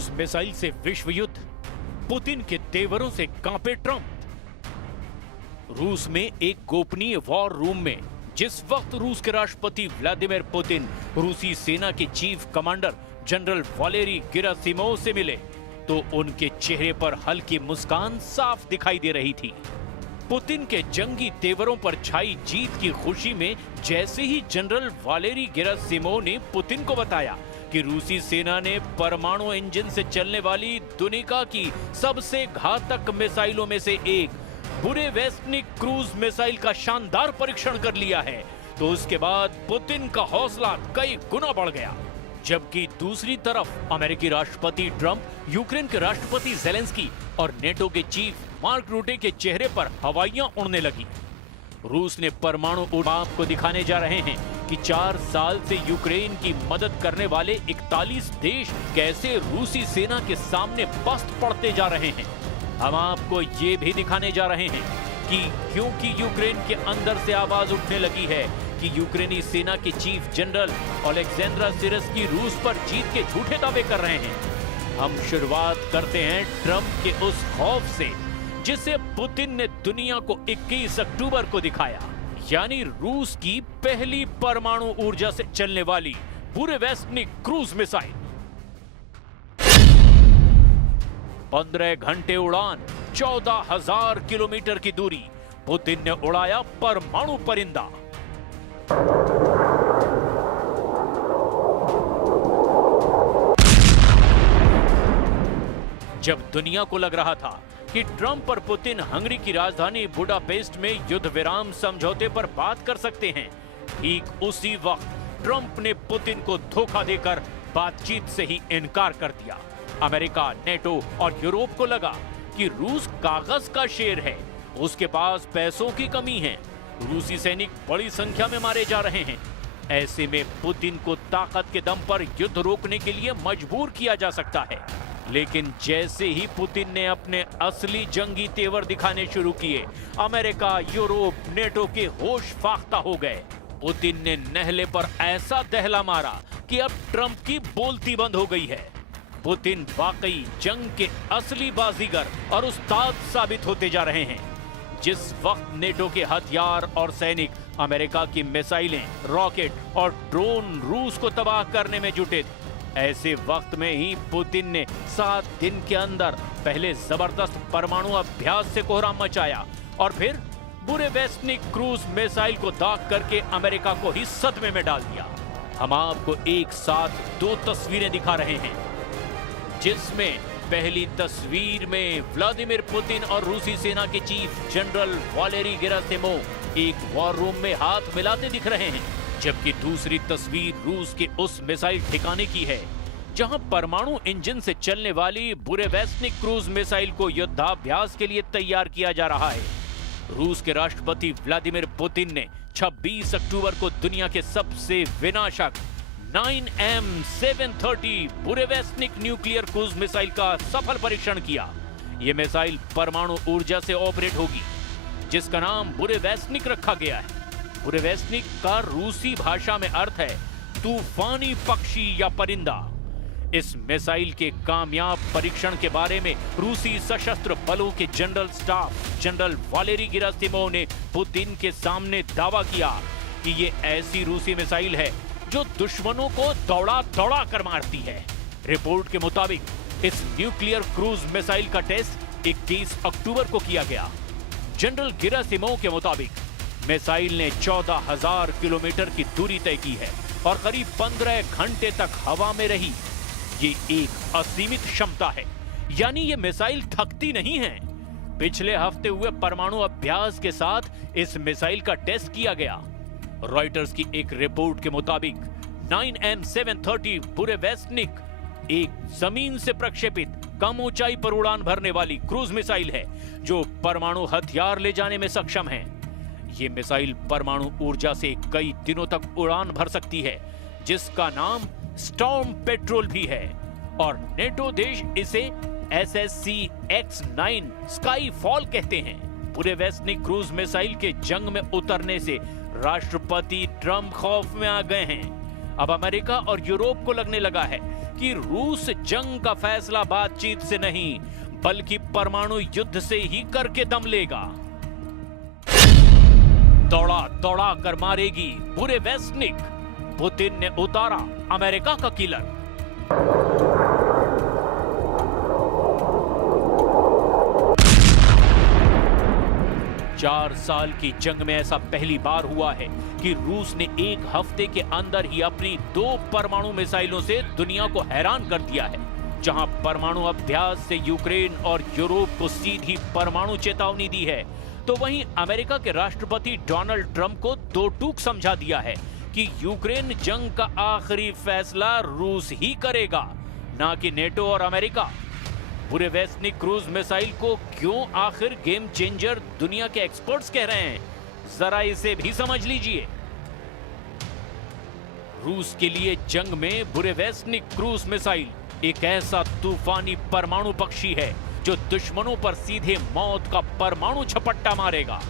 Cruise missile से विश्व युद्ध, पुतिन के तेवरों से कांपे ट्रंप। रूस में एक गोपनीय वॉर रूम में जिस वक्त रूस के राष्ट्रपति व्लादिमीर पुतिन रूसी सेना के chief commander general Valery Gerasimov से मिले तो उनके चेहरे पर हल्की मुस्कान साफ दिखाई दे रही थी। पुतिन के जंगी तेवरों पर छाई जीत की खुशी में जैसे ही जनरल वालेरी गेरासिमोव ने पुतिन को बताया कि रूसी सेना ने परमाणु इंजन से चलने वाली दुनिया की सबसे घातक मिसाइलों में से एक बुरेवेस्टनिक क्रूज मिसाइल का शानदार परीक्षण कर लिया है, तो उसके बाद पुतिन का हौसला कई गुना बढ़ गया। जबकि दूसरी तरफ अमेरिकी राष्ट्रपति ट्रंप, यूक्रेन के राष्ट्रपति ज़ेलेंस्की और नेटो के चीफ मार्क रूटे के चेहरे पर हवाइयां उड़ने लगी। रूस ने परमाणु उड़ान को दिखाने जा रहे हैं कि 4 साल से यूक्रेन की मदद करने वाले 41 देश कैसे रूसी सेना के सामने पस्त पड़ते जा रहे हैं। हम आपको ये भी दिखाने जा रहे हैं कि क्योंकि यूक्रेन के अंदर से आवाज उठने लगी है कि यूक्रेनी सेना के चीफ जनरल ओलेक्जेंड्र सिरस्की रूस पर जीत के झूठे दावे कर रहे हैं। हम शुरुआत करते हैं ट्रंप के उस खौफ से जिसे पुतिन ने दुनिया को 21 अक्टूबर को दिखाया, यानी रूस की पहली परमाणु ऊर्जा से चलने वाली बुरेवेस्टनिक क्रूज मिसाइल। 15 घंटे उड़ान, 14,000 किलोमीटर की दूरी, पुतिन ने उड़ाया परमाणु परिंदा। जब दुनिया को लग रहा था कि ट्रंप और पुतिन हंगरी की राजधानी बुडापेस्ट में युद्ध विराम समझौते पर बात कर सकते हैं, ठीक उसी वक्त ट्रंप ने पुतिन को धोखा देकर बातचीत से ही इनकार कर दिया। अमेरिका, नेटो और यूरोप को लगा कि रूस कागज का शेर है, उसके पास पैसों की कमी है, रूसी सैनिक बड़ी संख्या में मारे जा रहे हैं। ऐसे में पुतिन को ताकत के दम पर युद्ध रोकने के लिए मजबूर किया जा सकता है। लेकिन जैसे ही पुतिन ने अपने असली जंगी तेवर दिखाने शुरू किए, अमेरिका, यूरोप, नेटो के होश फाख्ता हो गए। पुतिन ने नहले पर ऐसा दहला मारा कि अब ट्रंप की बोलती बंद हो गई है। पुतिन वाकई जंग के असली बाजीगर और उस्ताद साबित होते जा रहे हैं। जिस वक्त नेटो के हथियार और सैनिक, अमेरिका की मिसाइलें, रॉकेट और ड्रोन रूस को तबाह करने में जुटे, ऐसे वक्त में ही पुतिन ने 7 दिन के अंदर पहले जबरदस्त परमाणु अभ्यास से कोहराम मचाया और फिर बुरेवेस्टनिक क्रूज मिसाइल को दाग करके अमेरिका को ही सदमे में डाल दिया। हम आपको एक साथ 2 तस्वीरें दिखा रहे हैं, जिसमें पहली तस्वीर में व्लादिमीर पुतिन और रूसी सेना के चीफ जनरल वालेरी गेरासिमोव एक वॉर रूम में हाथ मिलाते दिख रहे हैं, जबकि दूसरी तस्वीर रूस के उस मिसाइल ठिकाने की है जहां परमाणु इंजन से चलने वाली बुरेवेस्टनिक क्रूज मिसाइल को युद्धाभ्यास के लिए तैयार किया जा रहा है। रूस के राष्ट्रपति व्लादिमीर पुतिन ने 26 अक्टूबर को दुनिया के सबसे विनाशक 9M730 Burevestnik nuclear cruise missile का सफल परीक्षण किया। यह मिसाइल परमाणु ऊर्जा से ऑपरेट होगी, जिसका नाम बुरेवेस्टनिक रखा गया है। बुरेवेस्टनिक का रूसी भाषा में अर्थ है तूफानी पक्षी या परिंदा। इस मिसाइल के कामयाब परीक्षण के बारे में रूसी सशस्त्र बलों के general staff general Valery Gerasimov ने पुतिन के सामने दावा किया कि ये ऐसी रूसी मिसाइल है जो दुश्मनों को दौड़ा दौड़ा कर मारती है। रिपोर्ट के मुताबिक इस न्यूक्लियर क्रूज मिसाइल का टेस्ट 21 अक्टूबर को किया गया। जनरल गेरासिमोव के मुताबिक मिसाइल ने 14,000 किलोमीटर की दूरी तय की है और करीब 15 घंटे तक हवा में रही। ये एक असीमित क्षमता है, यानी ये मिसाइल थकती नहीं है। पिछले हफ्ते हुए परमाणु अभ्यास के साथ इस मिसाइल का टेस्ट किया गया। रॉयटर्स की एक रिपोर्ट के मुताबिक 9M730 बुरेवेस्टनिक एक जमीन से प्रक्षेपित कम ऊंचाई पर उड़ान भरने वाली क्रूज मिसाइल है जो परमाणु हथियार ले जाने में सक्षम है। ये मिसाइल परमाणु ऊर्जा से कई दिनों तक उड़ान भर सकती है, जिसका नाम स्टॉर्म पेट्रोल भी है, और नेटो देश इसे SSC-X9 स्काई फॉल कहते हैं। बुरेवेस्टनिक क्रूज मिसाइल के जंग में उतरने से राष्ट्रपति ट्रंप खौफ में आ गए हैं। अब अमेरिका और यूरोप को लगने लगा है कि रूस जंग का फैसला बातचीत से नहीं बल्कि परमाणु युद्ध से ही करके दम लेगा। दौड़ा दौड़ा कर मारेगी बुरेवेस्निक, पुतिन ने उतारा अमेरिका का किलर। चार साल की जंग में ऐसा पहली बार हुआ है कि रूस ने एक हफ्ते के अंदर ही अपनी 2 परमाणु मिसाइलों से दुनिया को हैरान कर दिया है। जहां परमाणु अभ्यास से यूक्रेन और यूरोप को सीधी परमाणु चेतावनी दी है, तो वहीं अमेरिका के राष्ट्रपति डोनाल्ड ट्रंप को 2 टूक समझा दिया है कि यूक्रेन जंग का आखिरी फैसला रूस ही करेगा, ना कि नेटो और अमेरिका। बुरेवेस्निक क्रूज मिसाइल को क्यों आखिर गेम चेंजर दुनिया के एक्सपर्ट्स कह रहे हैं, जरा इसे भी समझ लीजिए। रूस के लिए जंग में बुरेवेस्निक क्रूज मिसाइल एक ऐसा तूफानी परमाणु पक्षी है जो दुश्मनों पर सीधे मौत का परमाणु झपट्टा मारेगा।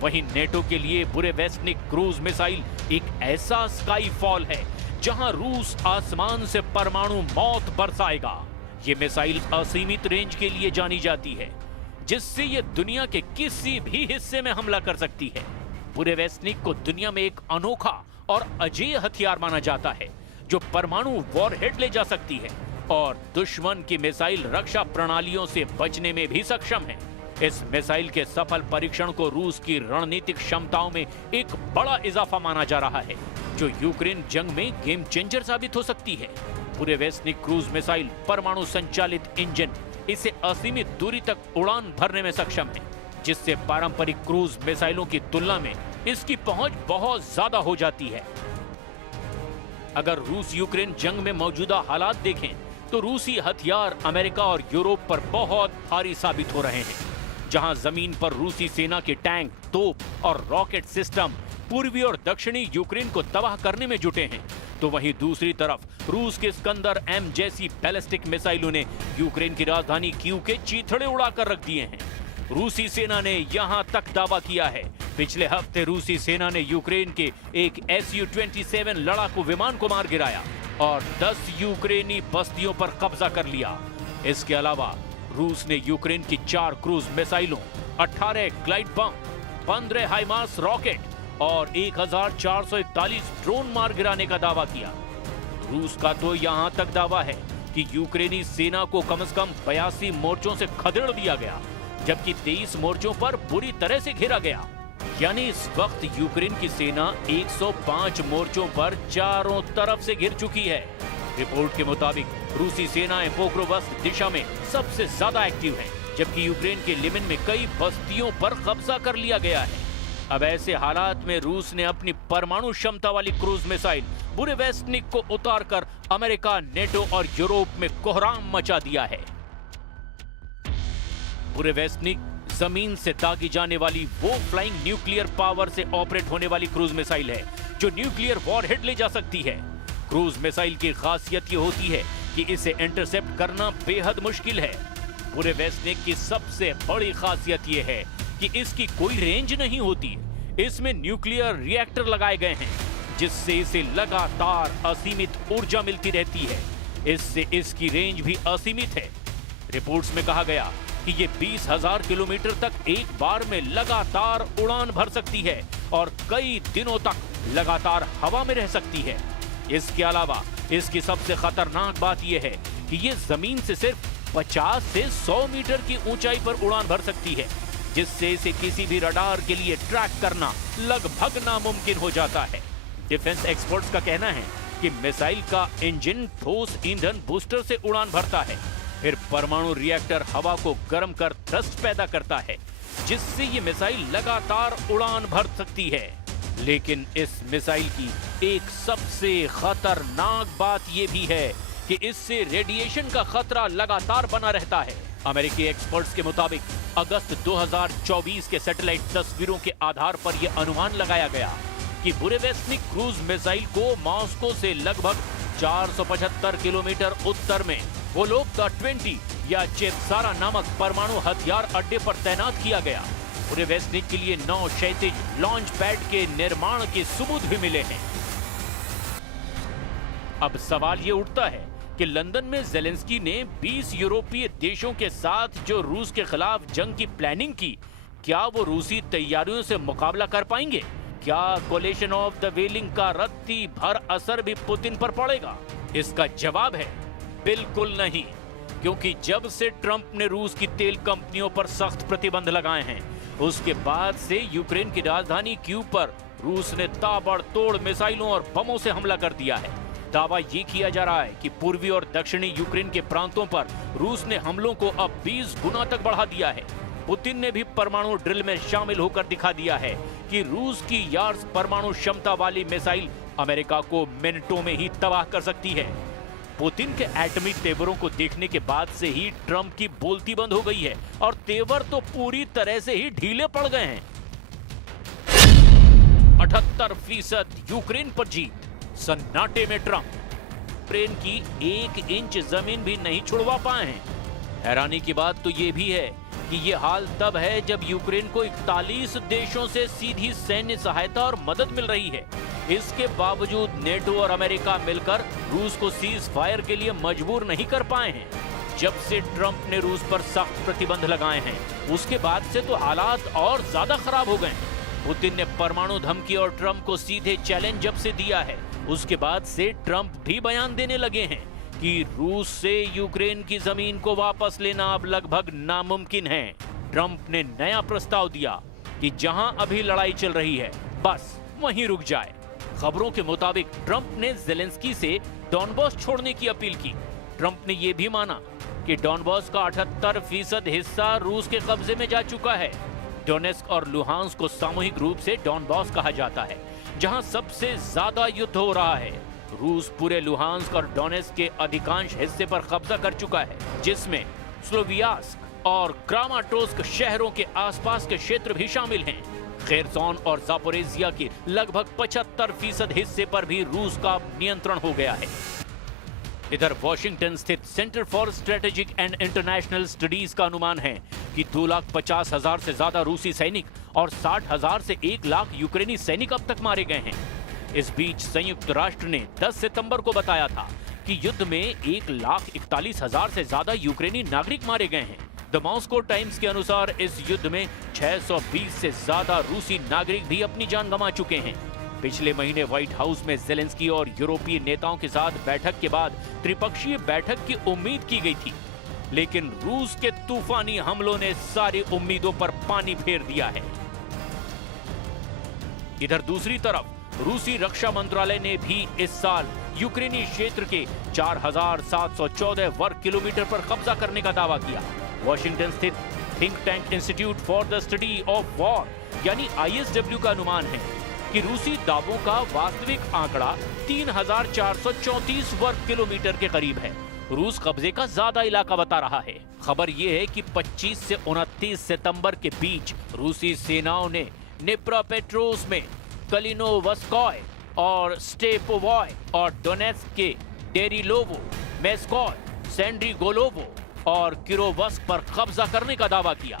वहीं नेटो के लिए बुरेवेस्निक क्रूज मिसाइल एक ऐसा स्काई फॉल है जहां रूस आसमान से परमाणु मौत बरसाएगा। ये मिसाइल असीमित रेंज के लिए जानी जाती है, जिससे ये दुनिया के किसी भी हिस्से में हमला कर सकती है। बुरेवेस्निक को दुनिया में एक अनोखा और अजेय हथियार माना जाता है जो परमाणु वॉरहेड ले जा सकती है और दुश्मन की मिसाइल रक्षा प्रणालियों से बचने में भी सक्षम है। इस मिसाइल के सफल परीक्षण को रूस की रणनीतिक क्षमताओं में एक बड़ा इजाफा माना जा रहा है, जो यूक्रेन जंग में गेम चेंजर साबित हो सकती है। बुरेवेस्निक क्रूज मिसाइल परमाणु संचालित इंजन इसे असीमित दूरी तक उड़ान भरने में सक्षम है, जिससे पारंपरिक क्रूज मिसाइलों की तुलना में इसकी पहुंच बहुत ज्यादा हो जाती है। अगर रूस यूक्रेन जंग में मौजूदा हालात देखें तो रूसी हथियार अमेरिका और यूरोप पर बहुत भारी साबित हो रहे हैं। जहां जमीन पर रूसी सेना के टैंक, तोप और रॉकेट सिस्टम पूर्वी और दक्षिणी यूक्रेन को तबाह करने में जुटे हैं, तो वहीं दूसरी तरफ रूस के स्कंदर M जैसी बैलिस्टिक मिसाइलों ने यूक्रेन की राजधानी कीव के चीथड़े उड़ाकर रख दिए हैं। रूसी सेना ने यहां तक दावा किया है, पिछले हफ्ते रूसी सेना ने यूक्रेन के एक Su-27 लड़ाकू विमान को मार गिराया और 10 यूक्रेनी बस्तियों पर कब्जा कर लिया। इसके अलावा रूस ने यूक्रेन की 4 क्रूज मिसाइलों, 18 ग्लाइड बम, 15 हाइमार्स रॉकेट और 1441 ड्रोन मार गिराने का दावा किया। रूस का तो यहां तक दावा है कि यूक्रेनी सेना को कम से कम 82 मोर्चों से खदेड़ दिया गया, जबकि 23 मोर्चों पर बुरी तरह से घेरा गया। यानी इस वक्त यूक्रेन की सेना 105 मोर्चों पर चारों तरफ से घिर चुकी है। रिपोर्ट के मुताबिक रूसी सेनाएं पोक्रोवस्क दिशा में सबसे ज्यादा एक्टिव हैं, जबकि यूक्रेन के लिमन में कई बस्तियों पर कब्जा कर लिया गया है। अब ऐसे हालात में रूस ने अपनी परमाणु क्षमता वाली क्रूज मिसाइल बुरेवेस्निक को उतारकर अमेरिका, नेटो और यूरोप में कोहराम मचा दिया है। बुरेवेस्निक जमीन से दागी जाने वाली वो फ्लाइंग न्यूक्लियर पावर से ऑपरेट होने वाली क्रूज मिसाइल है जो न्यूक्लियर वॉरहेड ले जा सकती है। क्रूज मिसाइल की खासियत ये होती है कि इसे इंटरसेप्ट करना बेहद मुश्किल है। बुरेवेस्निक की सबसे बड़ी खासियत ये है कि इसकी कोई रेंज नहीं होती। इसमें न्यूक्लियर रिएक्टर लगाए गए हैं, जिससे इसे लगातार असीमित ऊर्जा मिलती रहती है। इससे इसकी रेंज भी असीमित है। रिपोर्ट्स में कहा गया कि ये 20,000 किलोमीटर तक एक बार में लगातार उड़ान भर सकती है और कई दिनों तक लगातार हवा में रह सकती है। इसके अलावा इसकी सबसे खतरनाक बात यह है कि ये जमीन से सिर्फ 50 से 100 मीटर की ऊंचाई पर उड़ान भर सकती है, जिससे इसे किसी भी रडार के लिए ट्रैक करना लगभग नामुमकिन हो जाता है। डिफेंस एक्सपर्ट्स का कहना है कि मिसाइल का इंजन ठोस ईंधन बूस्टर से उड़ान भरता है, फिर परमाणु रिएक्टर हवा को गर्म कर थ्रस्ट पैदा करता है, जिससे ये मिसाइल लगातार उड़ान भर सकती है। लेकिन इस मिसाइल की एक सबसे खतरनाक बात यह भी है कि इससे रेडिएशन का खतरा लगातार बना रहता है। अमेरिकी एक्सपर्ट्स के मुताबिक अगस्त 2024 के सैटेलाइट तस्वीरों के आधार पर यह अनुमान लगाया गया कि बुरेवेस्निक क्रूज मिसाइल को मॉस्को से लगभग 475 किलोमीटर उत्तर में वोलोग्दा 20 या चेपसारा नामक परमाणु हथियार अड्डे पर तैनात किया गया। बुरेवेस्निक के लिए 9 क्षैतिज लॉन्च पैड के निर्माण के सबूत भी मिले हैं। अब सवाल ये उठता है कि लंदन में ज़ेलेंस्की ने 20 यूरोपीय देशों के साथ जो रूस के खिलाफ जंग की प्लानिंग की, क्या वो रूसी तैयारियों से मुकाबला कर पाएंगे? क्या कोलिशन ऑफ द विलिंग का रत्ती भर असर भी पुतिन पर पड़ेगा? इसका जवाब है बिल्कुल नहीं, क्योंकि जब से ट्रंप ने रूस की तेल कंपनियों पर सख्त प्रतिबंध लगाए हैं, उसके बाद से यूक्रेन की राजधानी कीव पर रूस ने ताबड़तोड़ मिसाइलों और बमों से हमला कर दिया है। दावा ये किया जा रहा है कि पूर्वी और दक्षिणी यूक्रेन के प्रांतों पर रूस ने हमलों को अब 20 गुना तक बढ़ा दिया है। पुतिन ने भी परमाणु ड्रिल में शामिल होकर दिखा दिया है कि रूस की यार्स परमाणु क्षमता वाली मिसाइल अमेरिका को मिनटों में ही तबाह कर सकती है। पुतिन के एटमी तेवरों को देखने के बाद से ही ट्रंप की बोलती बंद हो गई है और तेवर तो पूरी तरह से ही ढीले पड़ गए हैं। 78% यूक्रेन पर जीत, सन्नाटे में ट्रंप यूक्रेन की 1 इंच जमीन भी नहीं छुड़वा पाए हैं। हैरानी की बात तो यह भी है कि ये हाल तब है जब यूक्रेन को 41 देशों से सीधी सैन्य सहायता और मदद मिल रही है। इसके बावजूद नेटो और अमेरिका मिलकर रूस को सीज फायर के लिए मजबूर नहीं कर पाए हैं। जब से ट्रंप ने रूस पर सख्त प्रतिबंध लगाए हैं, उसके बाद से तो हालात और ज्यादा खराब हो गए। पुतिन ने परमाणु धमकी और ट्रंप को सीधे चैलेंज जब से दिया है, उसके बाद से ट्रंप भी बयान देने लगे हैं कि रूस से यूक्रेन की जमीन को वापस लेना अब लगभग नामुमकिन है। ट्रंप ने नया प्रस्ताव दिया कि जहां अभी लड़ाई चल रही है, बस वहीं रुक जाए। खबरों के मुताबिक ट्रंप ने ज़ेलेंस्की से डॉनबॉस छोड़ने की अपील की। ट्रंप ने यह भी माना कि डॉनबॉस का 78% हिस्सा रूस के कब्जे में जा चुका है। डोनेस्क और लुहांस्क को सामूहिक रूप से डॉनबॉस कहा जाता है, जहां सबसे ज्यादा युद्ध हो रहा है। रूस पूरे लुहांस्क और डोनेस्क के अधिकांश हिस्से पर कब्जा कर चुका है, जिसमें स्लोवियास्क और क्रामाटोर्स्क शहरों के आसपास के क्षेत्र भी शामिल हैं। खेरसोन और जापोरेजिया के लगभग 75% हिस्से पर भी रूस का नियंत्रण हो गया है। इधर वॉशिंगटन स्थित centre for strategic and international studies का अनुमान है कि 2,50,000 से ज्यादा रूसी सैनिक और 60,000 से 1 लाख यूक्रेनी सैनिक अब तक मारे गए हैं। इस बीच संयुक्त राष्ट्र ने 10 सितंबर को बताया था कि युद्ध में 1,41,000 से ज्यादा यूक्रेनी नागरिक मारे गए हैं। द मॉस्को टाइम्स के अनुसार इस युद्ध में 620 से ज्यादा रूसी नागरिक भी अपनी जान गंवा चुके हैं। पिछले महीने व्हाइट हाउस में ज़ेलेंस्की और यूरोपीय नेताओं के साथ बैठक के बाद त्रिपक्षीय बैठक की उम्मीद की गई थी, लेकिन रूस के तूफानी हमलों ने सारी उम्मीदों पर पानी फेर दिया है। इधर दूसरी तरफ रूसी रक्षा मंत्रालय ने भी इस साल यूक्रेनी क्षेत्र के 4,714 वर्ग किलोमीटर पर कब्जा करने का दावा किया। वॉशिंगटन स्थित think tank institute for the study of war यानी ISW का अनुमान है कि रूसी दावों का वास्तविक आंकड़ा 3,434 वर्ग किलोमीटर के करीब है। रूस कब्जे का ज्यादा इलाका बता रहा है। खबर यह है कि 25 से 29 सितंबर के बीच रूसी सेनाओं ने निप्रोपेट्रोव्स्क में कलिनोवस्कोय और स्टेपोवॉय और डोनेट्स्क के डेरिलोवो, मेस्कोय, सेंड्रीगोलोवो और किरोवस्क पर कब्जा करने का दावा किया।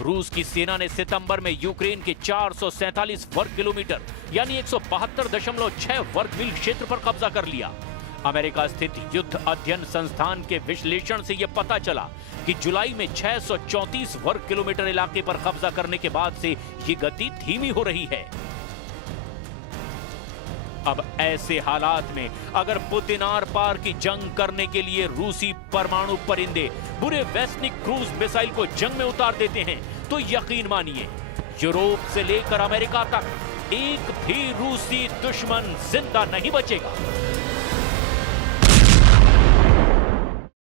रूस की सेना ने सितंबर में यूक्रेन के 447 वर्ग किलोमीटर यानी 172.6 वर्ग मील क्षेत्र पर कब्जा कर लिया। अमेरिका स्थित युद्ध अध्ययन संस्थान के विश्लेषण से यह पता चला कि जुलाई में 634 वर्ग किलोमीटर इलाके पर कब्जा करने के बाद से ये गति धीमी हो रही है। अब ऐसे हालात में अगर पुतिन आर पार की जंग करने के लिए रूसी परमाणु परिंदे बुरे वेस्निक क्रूज मिसाइल को जंग में उतार देते हैं, तो यकीन मानिए यूरोप से लेकर अमेरिका तक एक भी रूसी दुश्मन जिंदा नहीं बचेगा।